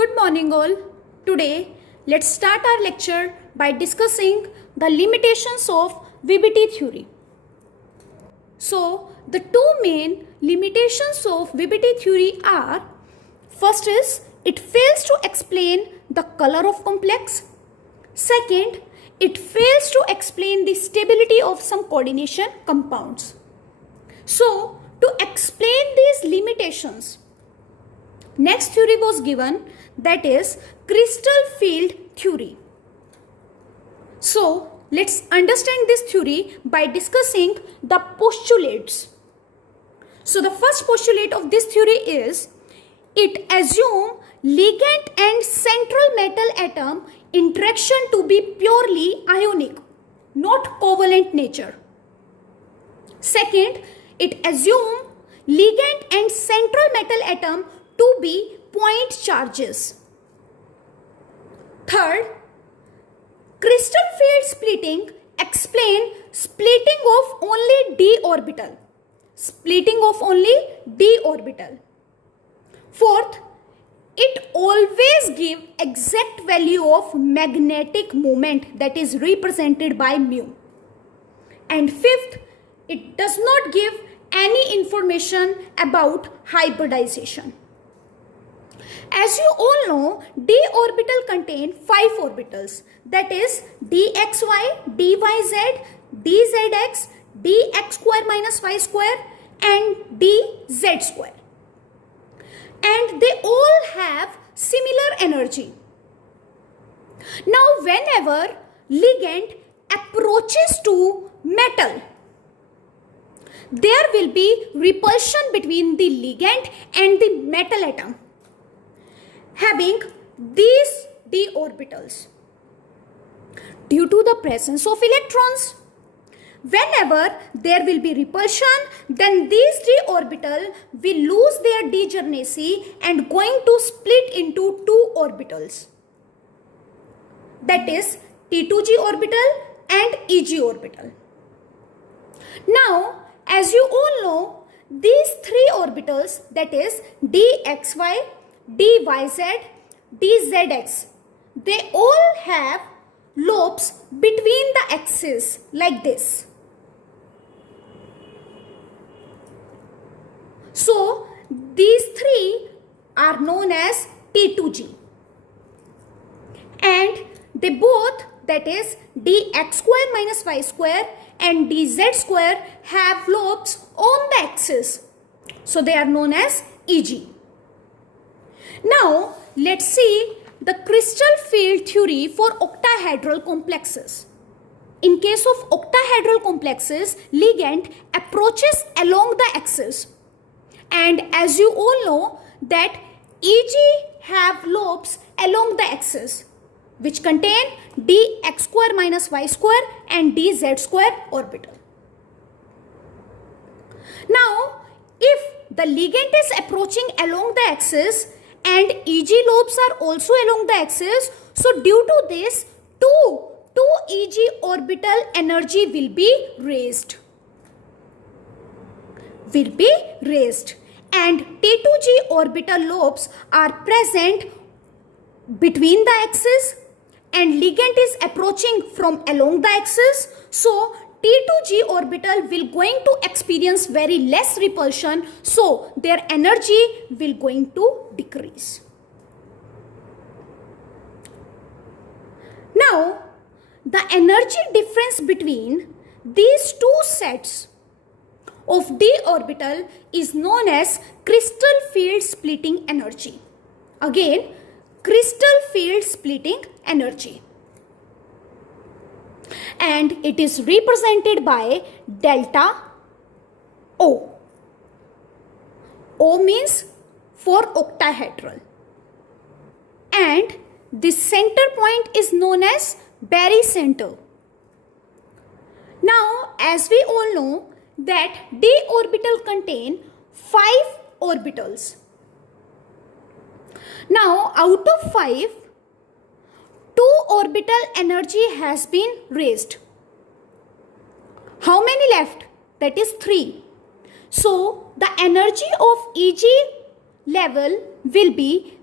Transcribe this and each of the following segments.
Good morning all. Today let's start our lecture by discussing the limitations of VBT theory. So the two main limitations of VBT theory are, first is it fails to explain the color of complex. Second, it fails to explain the stability of some coordination compounds. So to explain these limitations, next theory was given, that is crystal field theory. So let's understand this theory by discussing the postulates. So the first postulate of this theory is, it assumes ligand and central metal atom interaction to be purely ionic, not covalent nature. Second, it assumes ligand and central metal atom to be point charges. Third, crystal field splitting explain splitting of only d orbital. Splitting of only d orbital. Fourth, it always give exact value of magnetic moment that is represented by mu. And fifth, it does not give any information about hybridization. As you all know, d orbital contain 5 orbitals, that is dxy, dyz, dzx, dx square minus y square and dz square. And they all have similar energy. Now whenever ligand approaches to metal, there will be repulsion between the ligand and the metal atom having these d orbitals due to the presence of electrons. Whenever there will be repulsion, then these d orbital will lose their degeneracy and going to split into 2 orbitals, that is T2g orbital and Eg orbital. Now as you all know, these 3 orbitals, that is dxy, dyz, dzx, they all have lobes between the axes like this. So these 3 are known as T2g, and they both, that is dx square minus y square and dz square, have lobes on the axis, so they are known as Eg. Now let's see the crystal field theory for octahedral complexes. In case of octahedral complexes, ligand approaches along the axis, and as you all know that Eg have lobes along the axis which contain dx square minus y square and dz square orbital. Now if the ligand is approaching along the axis and Eg lobes are also along the axis, so due to this 2 Eg orbital energy will be raised. And T2g orbital lobes are present between the axis and ligand is approaching from along the axis, so T2g orbital will going to experience very less repulsion, so their energy will going to decrease. Now the energy difference between these 2 sets of d orbital is known as crystal field splitting energy. Again, crystal field splitting energy, and it is represented by delta O. O means for octahedral, and the center point is known as barycenter. Now as we all know that d orbital contain 5 orbitals. Now out of 5, 2 orbital energy has been raised. How many left? That is 3. So the energy of Eg level will be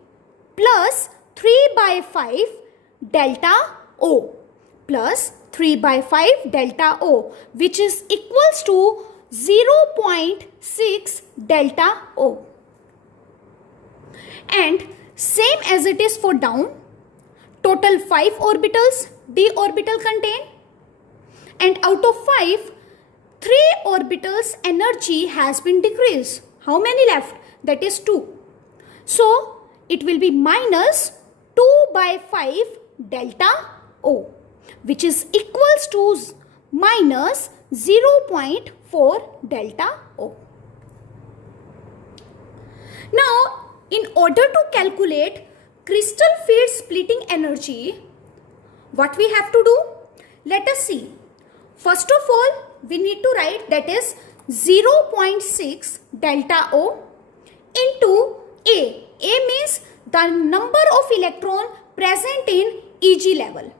plus 3 by 5 delta O plus 3 by 5 delta O, which is equals to 0.6 delta O. And same as it is for down, total 5 orbitals d orbital contain, and out of 5, 3 orbitals energy has been decreased. How many left? That is 2. So it will be minus 2 by 5 delta O, which is equals to minus 0.4 delta O. Now, in order to calculate crystal field splitting energy, what we have to do? Let us see. First of all, we need to write that is 0.6 delta O into A. A means the number of electron present in Eg level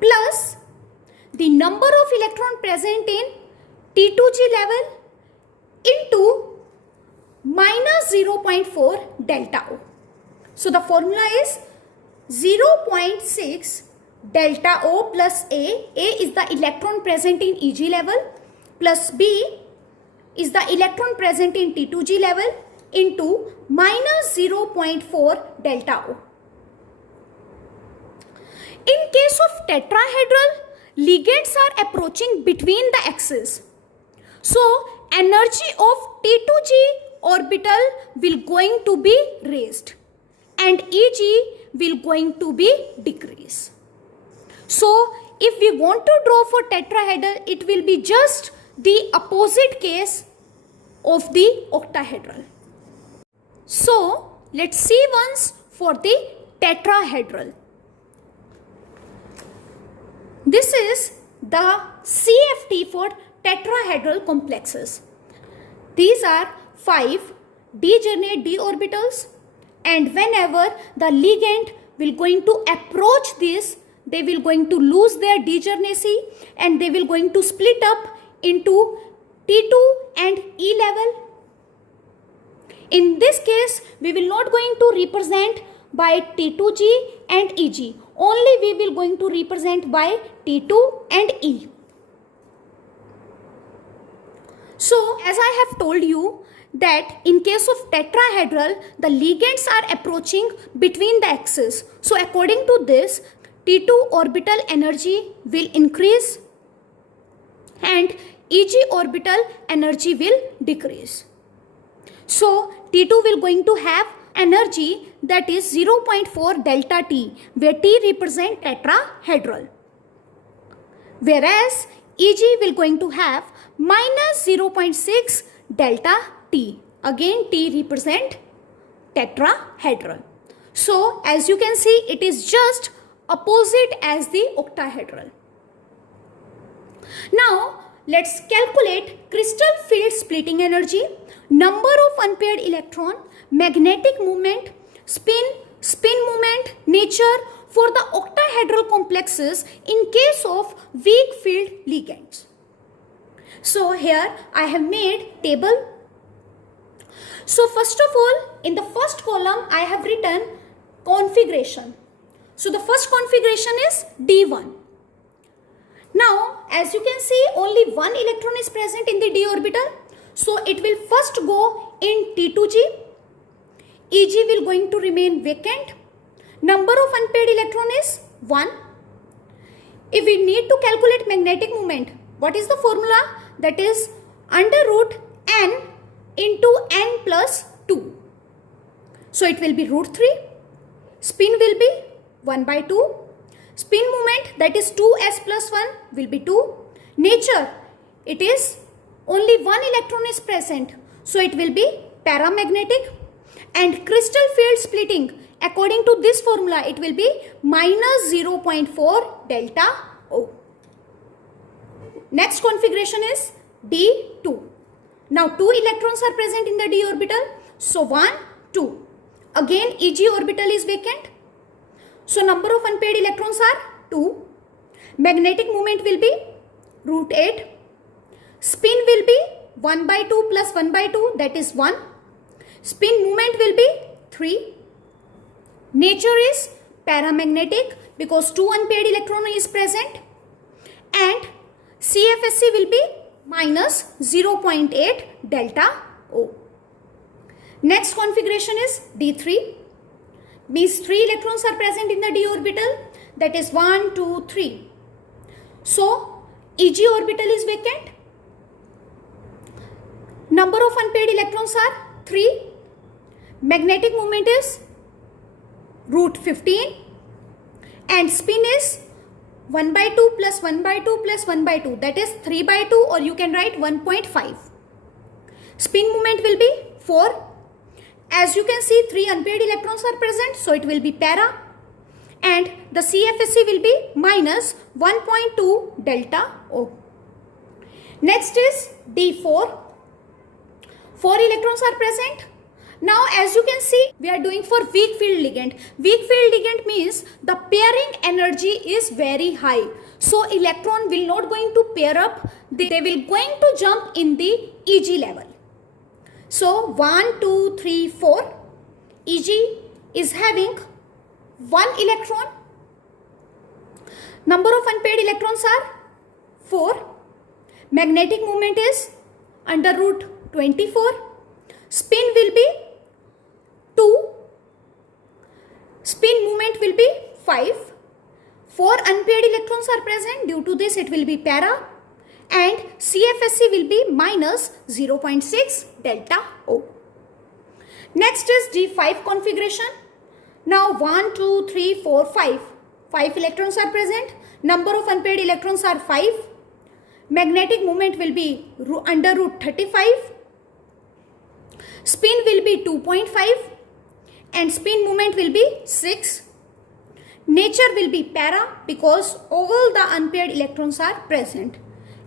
plus the number of electron present in T2G level into minus 0.4 delta O. So the formula is 0.6 delta O plus A. A is the electron present in Eg level plus B is the electron present in T2G level into minus 0.4 delta O. In case of tetrahedral, ligands are approaching between the axes. So energy of T2G orbital will going to be raised and Eg will going to be decreased. So if we want to draw for tetrahedral, it will be just the opposite case of the octahedral. So let's see once for the tetrahedral. This is the CFT for tetrahedral complexes. These are 5 degenerate d orbitals, and whenever the ligand will going to approach this, they will going to lose their degeneracy and they will going to split up into T2 and E level. In this case, we will not going to represent by T2G and Eg. Only we will going to represent by T2 and E. So, as I have told you that in case of tetrahedral, the ligands are approaching between the axes. So, according to this, T2 orbital energy will increase and Eg orbital energy will decrease. So T2 will going to have energy that is 0.4 delta T, where T represent tetrahedral. Whereas Eg will going to have minus 0.6 delta T. Again T represent tetrahedral. So as you can see, it is just opposite as the octahedral. Now let's calculate crystal field splitting energy, number of unpaired electron, magnetic moment, spin moment, nature for the octahedral complexes in case of weak field ligands. So here I have made table. So first of all, in the first column I have written configuration. So the first configuration is D1. Now as you can see, only one electron is present in the d orbital. So it will first go in T2G. Eg will going to remain vacant. Number of unpaired electron is 1. If we need to calculate magnetic moment, what is the formula? That is under root n into n plus 2. So it will be root 3. Spin will be 1 by 2. Spin moment, that is 2s plus 1 will be 2. Nature, it is only one electron is present. So it will be paramagnetic. And crystal field splitting, according to this formula, it will be minus 0.4 delta O. Next configuration is D2. Now 2 electrons are present in the d orbital. So 1, 2. Again Eg orbital is vacant. So number of unpaired electrons are 2. Magnetic moment will be root 8. Spin will be 1 by 2 plus 1 by 2, that is 1. Spin moment will be 3. Nature is paramagnetic because 2 unpaired electron is present, and CFSE will be minus 0.8 delta O. Next configuration is D3. Means 3 electrons are present in the d orbital, that is 1, 2, 3. So Eg orbital is vacant. Number of unpaired electrons are 3. Magnetic moment is root 15 and spin is 1 by 2 plus 1 by 2 plus 1 by 2, that is 3 by 2, or you can write 1.5. Spin moment will be 4. As you can see, 3 unpaired electrons are present, so it will be para, and the CFSE will be minus 1.2 delta O. Next is D4. 4 electrons are present. Now as you can see, we are doing for weak field ligand. Weak field ligand means the pairing energy is very high. So electron will not going to pair up, they will going to jump in the Eg level. So 1, 2, 3, 4. Eg is having 1 electron. Number of unpaired electrons are 4. Magnetic moment is under root 24. Spin will be 2. Spin moment will be 5. 4 unpaired electrons are present. Due to this, it will be para, and CFSE will be minus 0.6 delta O. Next is D5 configuration. Now 1, 2, 3, 4, 5. 5 electrons are present. Number of unpaired electrons are 5. Magnetic moment will be under root 35. Spin will be 2.5 and spin moment will be 6. Nature will be para because all the unpaired electrons are present.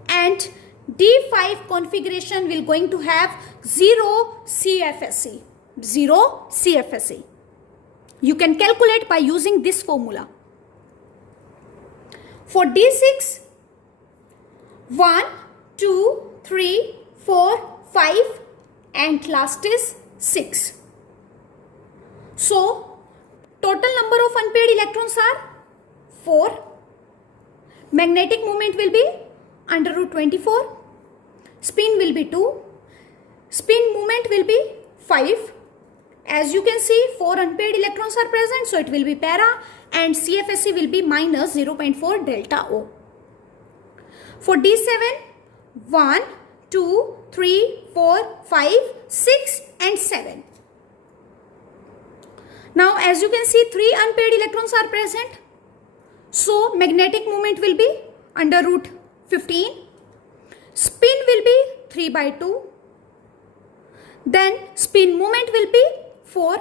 And D5 configuration will going to have 0 CFSE. 0 CFSE. You can calculate by using this formula. For D6, 1, 2, 3, 4, 5 and last is 6. So total number of unpaired electrons are 4. Magnetic moment will be under root 24. Spin will be 2. Spin moment will be 5. As you can see, 4 unpaired electrons are present, so it will be para, and CFSE will be minus 0.4 delta O. For D7, 1, 2, 3, 4, 5, 6 and 7. Now as you can see, 3 unpaired electrons are present. So magnetic moment will be under root 15. Spin will be 3 by 2. Then spin moment will be 4.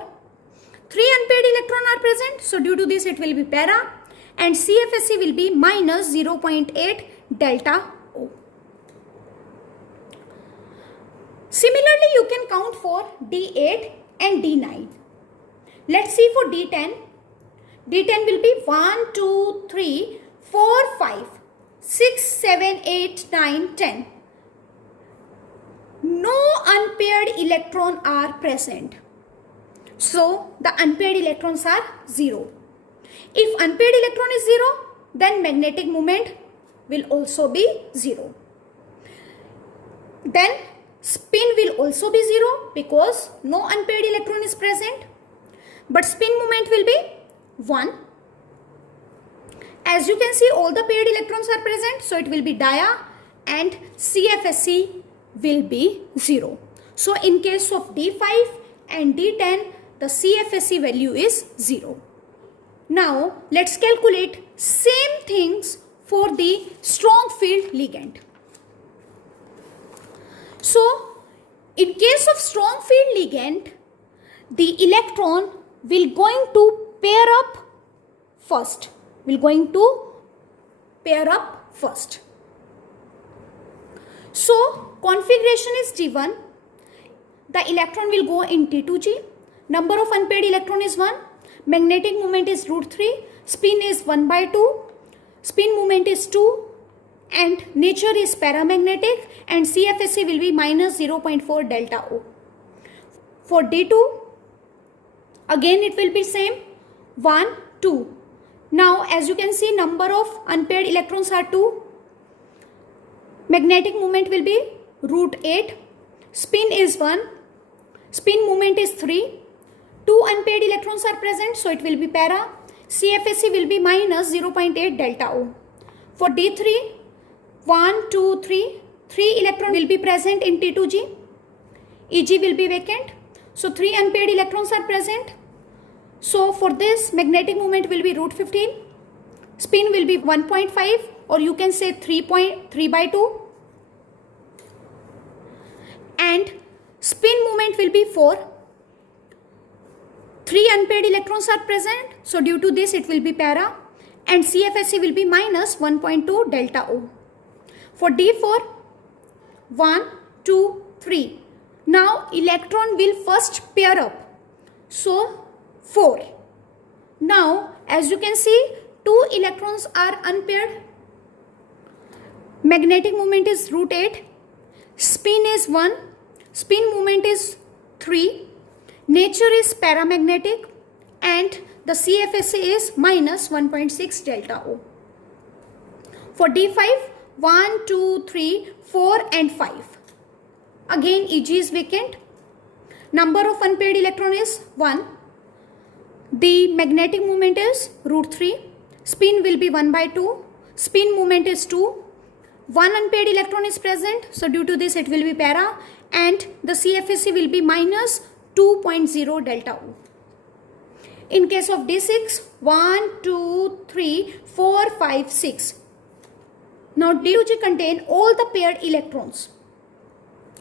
3 unpaired electrons are present. So due to this it will be para, and CFSE will be minus 0.8 delta O. Similarly, you can count for D8 and D9. Let's see for D10. D10 will be 1, 2, 3, 4, 5, 6, 7, 8, 9, 10. No unpaired electron are present. So the unpaired electrons are 0. If unpaired electron is 0, then magnetic moment will also be 0. Then spin will also be 0 because no unpaired electron is present. But spin moment will be 1. As you can see, all the paired electrons are present, so it will be dia, and CFSE will be 0. So in case of D5 and D10, the CFSE value is 0. Now let's calculate same things for the strong field ligand. So in case of strong field ligand, the electron will going to pair up first. So configuration is G1. The electron will go in T2G. Number of unpaired electron is 1. Magnetic moment is root 3. Spin is 1 by 2. Spin moment is 2. And nature is paramagnetic, and CFSE will be minus 0.4 delta O. For D2, again it will be same. 1, 2. Now as you can see, number of unpaired electrons are 2. Magnetic moment will be √8. Spin is 1. Spin moment is 3. 2 unpaired electrons are present, so it will be para. CFSE will be minus 0.8 delta O. For D3, 1, 2, 3. 3 electrons will be present in T2G. EG will be vacant. So 3 unpaired electrons are present. So for this, magnetic moment will be √15. Spin will be 1.5, or you can say 3.3/2. And spin moment will be 4. 3 unpaired electrons are present. So due to this, it will be para. And CFSE will be minus 1.2 delta O. For D4, 1, 2, 3. Now electron will first pair up. So 4. Now as you can see, 2 electrons are unpaired. Magnetic moment is √8. Spin is 1. Spin moment is 3. Nature is paramagnetic. And the CFSE is minus 1.6 delta O. For D5, 1, 2, 3, 4 and 5. Again EG is vacant. Number of unpaired electron is 1. The magnetic moment is √3. Spin will be 1/2. Spin moment is 2. 1 unpaired electron is present. So due to this, it will be para. And the CFSE will be minus 2.0 delta O. In case of D6, 1, 2, 3, 4, 5, 6. Now D2G contain all the paired electrons.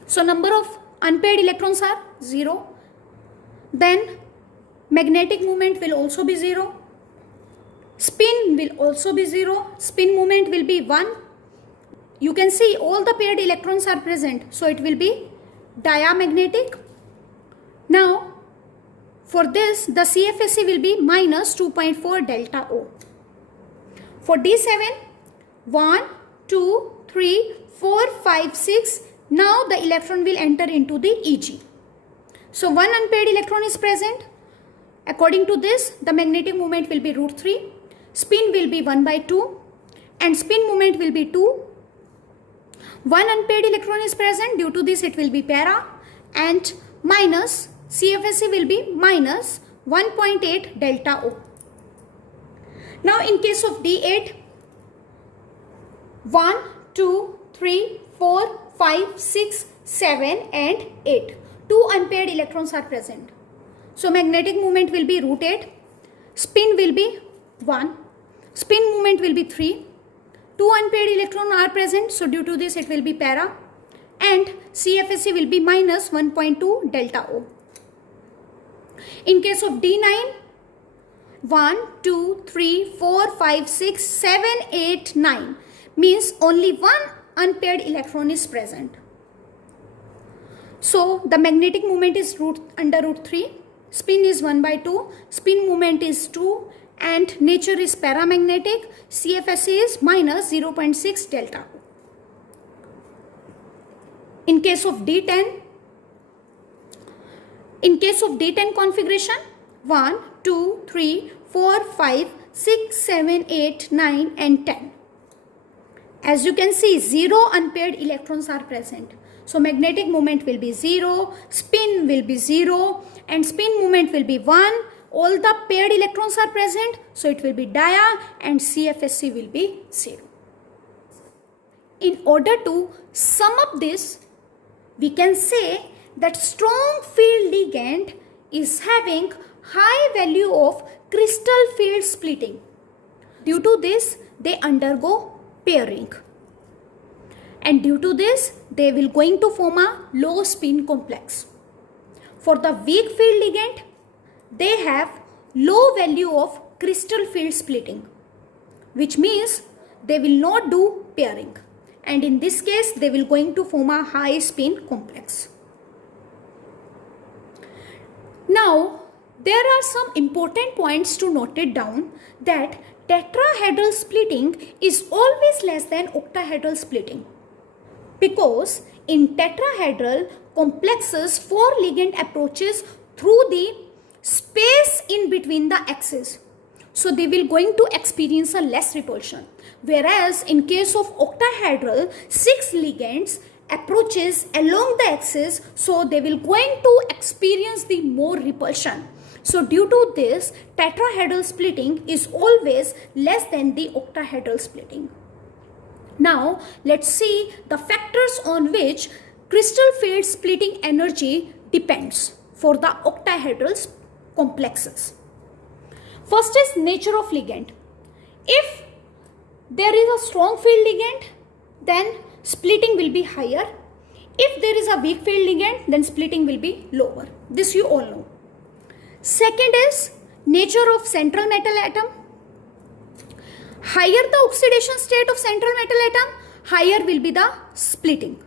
So number of unpaired electrons are 0. Then magnetic moment will also be 0. Spin will also be 0. Spin moment will be 1. You can see all the paired electrons are present. So it will be diamagnetic. Now for this, the CFSE will be minus 2.4 delta O. For D7, 1, 2, 3, 4, 5, 6. Now the electron will enter into the EG. So 1 unpaired electron is present. According to this, the magnetic moment will be √3. Spin will be 1/2. And spin moment will be 2. 1 unpaired electron is present. Due to this, it will be para. And minus CFSE will be minus 1.8 delta O. Now in case of D8, 1, 2, 3, 4, 5, 6, 7 and 8. 2 unpaired electrons are present. So magnetic moment will be √8. Spin will be 1. Spin moment will be 3. 2 unpaired electrons are present. So due to this, it will be para. And CFSE will be minus 1.2 delta O. In case of D9, 1, 2, 3, 4, 5, 6, 7, 8, 9. Means only 1 unpaired electron is present. So the magnetic moment is under √3. Spin is 1/2. Spin moment is 2. And nature is paramagnetic. CFSE is minus 0.6 delta O. In case of D10, configuration, 1, 2, 3, 4, 5, 6, 7, 8, 9 and 10. As you can see, 0 unpaired electrons are present. So magnetic moment will be 0, spin will be 0 and spin moment will be 1. All the paired electrons are present, so it will be dia and CFSE will be 0. In order to sum up this, we can say that strong field ligand is having high value of crystal field splitting. Due to this, they undergo pairing. And due to this, they will going to form a low spin complex. For the weak field ligand, they have low value of crystal field splitting, which means they will not do pairing. And in this case, they will going to form a high spin complex. Now, there are some important points to note it down, that tetrahedral splitting is always less than octahedral splitting, because in tetrahedral complexes, 4 ligand approaches through the space in between the axes. So they will going to experience a less repulsion. Whereas in case of octahedral, 6 ligands approaches along the axis, so they will going to experience the more repulsion. So due to this, tetrahedral splitting is always less than the octahedral splitting. Now let's see the factors on which crystal field splitting energy depends for the octahedral complexes. First is nature of ligand. If there is a strong field ligand, then splitting will be higher. If there is a weak field ligand, then splitting will be lower. This you all know. Second is nature of central metal atom. Higher the oxidation state of central metal atom, higher will be the splitting.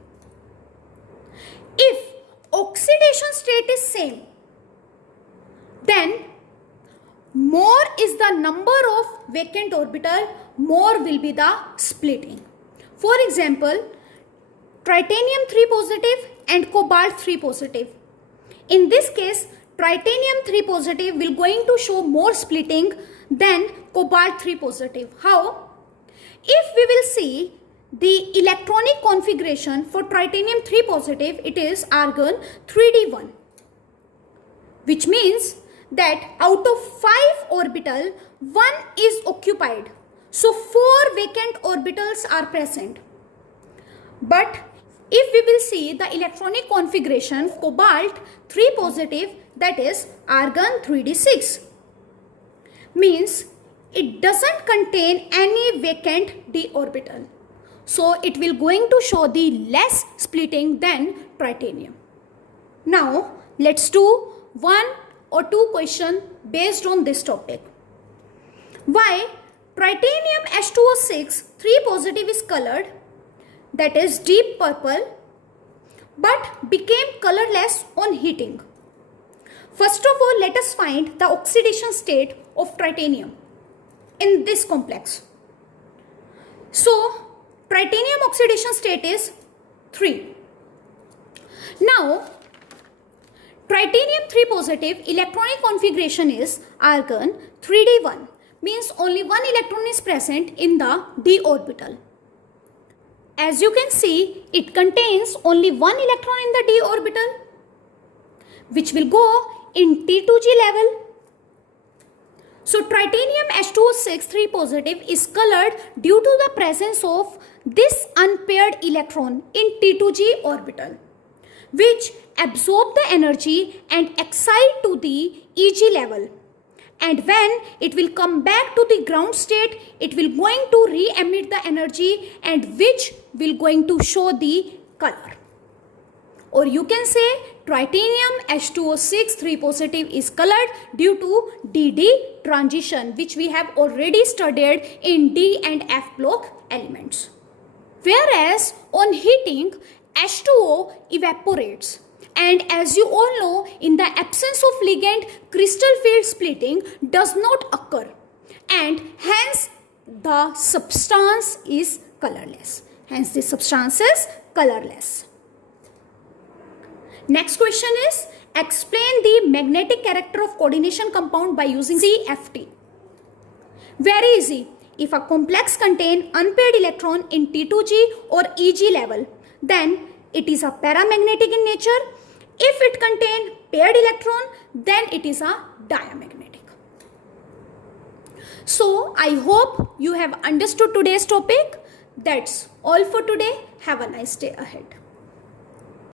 If oxidation state is same, then more is the number of vacant orbital, more will be the splitting. For example, tritanium 3 positive and cobalt 3 positive. In this case, tritanium 3 positive will going to show more splitting than cobalt 3 positive. How? If we will see the electronic configuration for tritanium 3 positive, it is argon 3d1, which means that out of 5 orbital, 1 is occupied. So 4 vacant orbitals are present. But if we will see the electronic configuration, cobalt 3 positive, that is argon 3d6, means it doesn't contain any vacant d orbital. So it will going to show the less splitting than tritanium. Now let's do 1 or 2 questions based on this topic. Why tritanium H2O6 3 positive is colored, that is deep purple, but became colorless on heating? First of all, let us find the oxidation state of tritanium in this complex. So tritanium oxidation state is 3. Now tritanium 3 positive electronic configuration is argon 3d1, means only 1 electron is present in the d orbital. As you can see, it contains only 1 electron in the d orbital, which will go in T2G level. So tritanium H2O6 3 positive is colored due to the presence of this unpaired electron in T2G orbital, which absorb the energy and excite to the Eg level. And when it will come back to the ground state, it will going to re-emit the energy, and which will going to show the color. Or you can say tritanium H2O6 3 positive is colored due to DD transition, which we have already studied in D and F block elements. Whereas on heating, H2O evaporates. And as you all know, in the absence of ligand, crystal field splitting does not occur, and hence the substance is colorless. Hence the substance is colorless. Next question is, explain the magnetic character of coordination compound by using CFT. Very easy. If a complex contain unpaired electron in T2G or Eg level, then it is a paramagnetic in nature. If it contain paired electron, then it is a diamagnetic. So I hope you have understood today's topic. That's all for today. Have a nice day ahead.